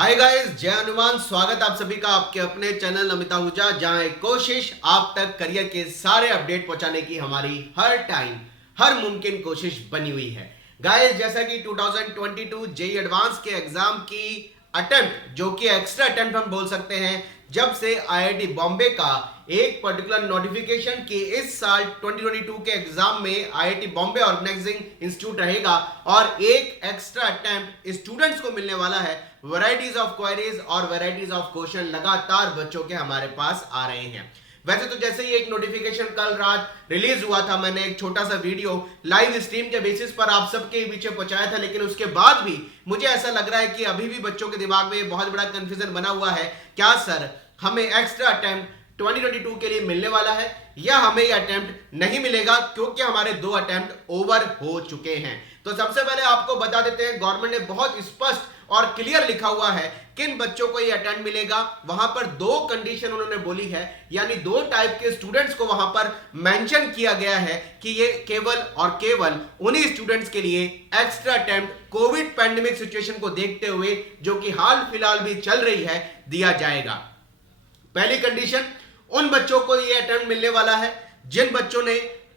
Hi guys, जय हनुमान। स्वागत आप सभी का आपके अपने चैनल अमित आहूजा, जहां एक कोशिश आप तक करियर के सारे अपडेट पहुंचाने की हमारी हर टाइम हर मुमकिन कोशिश बनी हुई है। गाइस, जैसा कि 2022 जेई एडवांस के एग्जाम की अटेम्प्ट, जो कि एक्स्ट्रा अटेम्प्ट हम बोल सकते हैं, जब से आईआईटी बॉम्बे का एक पर्टिकुलर नोटिफिकेशन कि इस साल 2022 के एग्जाम में आईआईटी बॉम्बे ऑर्गेनाइजिंग इंस्टीट्यूट रहेगा और एक एक्स्ट्रा अटेम्प्ट स्टूडेंट्स को मिलने वाला है। वैरायटीज ऑफ क्वेरीज और वैरायटीज ऑफ क्वेश्चन लगातार बच्चों के हमारे पास आ रहे हैं। वैसे तो जैसे ही एक नोटिफिकेशन कल रात रिलीज हुआ था, मैंने एक छोटा सा वीडियो लाइव स्ट्रीम के बेसिस पर आप सबके बीच में पहुंचाया था, लेकिन उसके बाद भी मुझे ऐसा लग रहा है कि अभी भी बच्चों के दिमाग में बहुत बड़ा कंफ्यूजन बना हुआ है। क्या सर, हमें एक्स्ट्रा अटेम्प्ट 2022 के लिए मिलने वाला है या हमें ये अटेम्प्ट नहीं मिलेगा, क्योंकि हमारे 2 अटेम्प्ट ओवर हो चुके हैं। तो सबसे पहले आपको बता देते हैं, गवर्नमेंट ने बहुत स्पष्ट और क्लियर लिखा हुआ है किन बच्चों को ये अटेम्प्ट मिलेगा। वहां पर 2 कंडीशन उन्होंने बोली है, यानी 2 टाइप के स्टूडेंट्स को वहां पर मेंशन किया गया है कि ये केवल और केवल उन्हीं स्टूडेंट्स के लिए extra attempt Covid pandemic situation को देखते हुए, जो कि हाल फिलहाल भी चल रही है, दिया जाएगा। पहली कंडीशन, उन बच्चों को ये अटेम्प्ट मिलने वाला है जिन बच्चों ने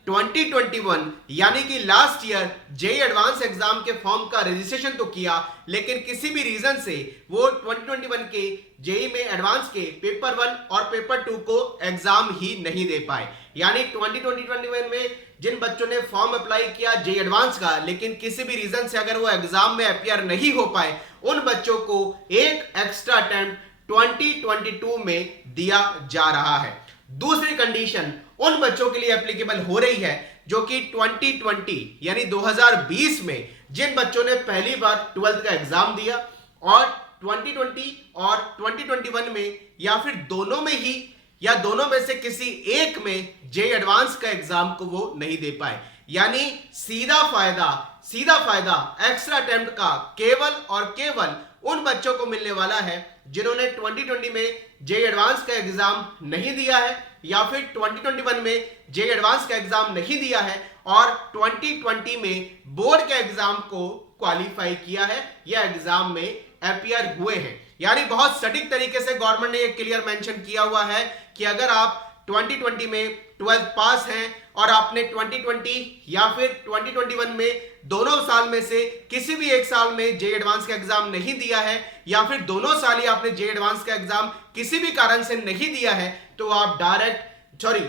2021 यानी कि last year JEE advance exam के फॉर्म का रजिस्ट्रेशन तो किया, लेकिन किसी भी रीजन से वो 2021 के जेई में एडवांस के पेपर 1 और पेपर 2 को एग्जाम ही नहीं दे पाए। यानी 2021 में जिन बच्चों ने फॉर्म अप्लाई किया जेई एडवांस का, लेकिन किसी भी रीजन से अगर वो एग्जाम में अपीयर नहीं हो पाए, उन बच्चों को एक एक्स्ट्रा अटेम्प्ट 2022 में दिया जा रहा है। दूसरी कंडीशन उन बच्चों के लिए एप्लीकेबल हो रही है जो कि 2020 यानी 2020 में जिन बच्चों ने पहली बार 12th का एग्जाम दिया और 2020 और 2021 में या फिर दोनों में ही या दोनों में से किसी एक में जेई एडवांस का एग्जाम को वो नहीं दे पाए। यानी सीधा फायदा एक्स्ट्रा अटेम्प्ट का केवल और केवल उन बच्चों को मिलने वाला है जिन्होंने 2020 में जेई एडवांस का एग्जाम नहीं दिया है या फिर 2021 में जेई एडवांस का एग्जाम नहीं दिया है और 2020 में बोर्ड के एग्जाम को क्वालिफाई किया है या एग्जाम में अपीयर हुए हैं। यानी बहुत सटीक तरीके से गवर्नमेंट ने एक क्लियर मेंशन किया हुआ है कि अगर आप 2020 में 12th पास हैं और आपने 2020 या फिर 2021 में दोनों साल में से किसी भी एक साल में जेई एडवांस का एग्जाम नहीं दिया है या फिर दोनों साल ही आपने जेई एडवांस का एग्जाम किसी भी कारण से नहीं दिया है, तो आप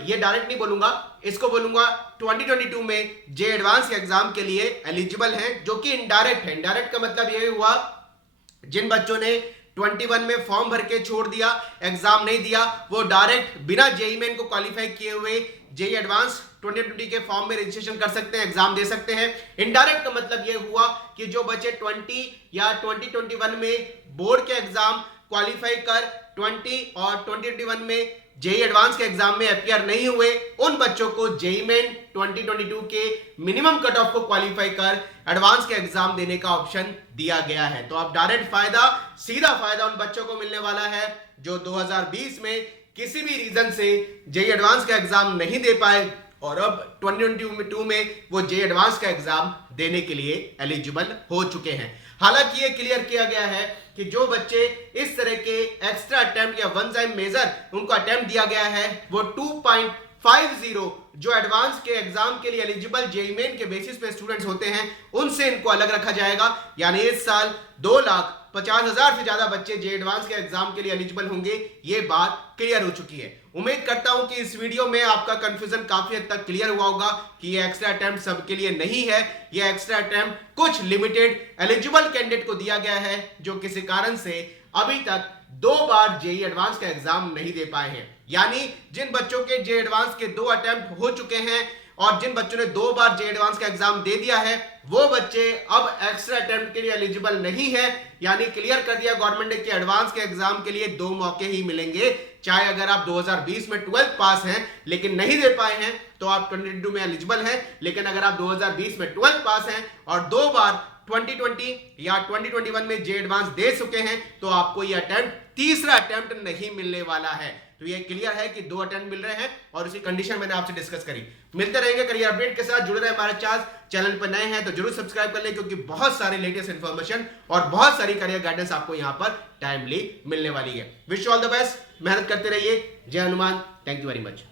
ये डायरेक्ट नहीं बोलूंगा, इसको बोलूंगा 2022 में जेई एडवांस के एग्जाम के लिए एलिजिबल हैं, जो कि इनडायरेक्ट है। इनडायरेक्ट का मतलब यह हुआ जिन बच्चों ने 21 में फॉर्म भर के छोड़ दिया, एग्जाम नहीं दिया, वो डायरेक्ट बिना जेई मेन को क्वालिफाई किए हुए जेई एडवांस 2020 के फॉर्म में रजिस्ट्रेशन कर सकते हैं, एग्जाम दे सकते हैं। इनडायरेक्ट का मतलब यह हुआ कि जो बच्चे 20 या 2021 में बोर्ड के एग्जाम क्वालिफाई कर 20 और 2021 में जेई एडवांस के एग्जाम में अपीयर नहीं हुए, उन बच्चों को जेई मेन 2022 के मिनिमम कट ऑफ को क्वालिफाई कर एडवांस के एग्जाम देने का ऑप्शन दिया गया है। तो अब डायरेक्ट सीधा फायदा उन बच्चों को मिलने वाला है जो 2020 में किसी भी रीजन से जेई एडवांस का एग्जाम नहीं दे पाए और अब 2022 में वो जेई एडवांस का एग्जाम देने के लिए एलिजिबल हो चुके हैं। हालांकि ये क्लियर किया गया है कि जो बच्चे इस तरह के एक्स्ट्रा अटेम्प्ट या वन टाइम मेजर उनको अटेम्प्ट दिया गया है, वो 2.50 जो एडवांस के एग्जाम के लिए एलिजिबल जेई मेन के बेसिस पे स्टूडेंट्स होते हैं, उनसे इनको अलग रखा जाएगा। यानी इस साल 2,50,000 से ज्यादा बच्चे जेई एडवांस के एग्जाम के लिए एलिजिबल होंगे। ये बात क्लियर हो चुकी है। उम्मीद करता हूं कि इस वीडियो में आपका कंफ्यूजन काफी हद तक क्लियर हुआ होगा कि ये एक्स्ट्रा अटेम्प्ट सबके लिए नहीं है। ये एक्स्ट्रा अटेम्प्ट कुछ लिमिटेड एलिजिबल कैंडिडेट को दिया गया है जो किसी कारण से अभी तक 2 बार जेई एडवांस का एग्जाम नहीं दे पाए हैं। यानी जिन बच्चों के जेई एडवांस के 2 अटेम्प्ट हो चुके हैं और जिन बच्चों ने 2 बार जेई एडवांस का एग्जाम दे दिया है, वो बच्चे अब एक्स्ट्रा अटेम्प्ट के लिए एलिजिबल नहीं है। यानी क्लियर कर दिया गवर्नमेंट ने कि एडवांस के एग्जाम के लिए 2 मौके ही मिलेंगे। चाहे अगर आप 2020 में 12th पास हैं लेकिन नहीं दे पाए हैं तो आप 2022 में एलिजिबल हैं, लेकिन अगर आप 2020 में 12th पास हैं और 2 बार 2020 या 2021 में जेई एडवांस दे चुके हैं तो आपको ये अटेम्प्ट तीसरा अटेम्प्ट नहीं मिलने वाला है। तो ये क्लियर है कि 2 अटेम्प्ट मिल रहे हैं और उसी कंडीशन मैंने आपसे डिस्कस करी। मिलते रहेंगे करियर अपडेट के साथ, जुड़े रहे हमारे चैनल पर। नए हैं तो जरूर सब्सक्राइब कर लें, क्योंकि बहुत सारी लेटेस्ट इंफॉर्मेशन और बहुत सारी करियर गाइडेंस आपको यहाँ पर टाइमली मिलने वाली है। Wish you all the best, मेहनत करते रहिए। जय Hanuman, thank you very much.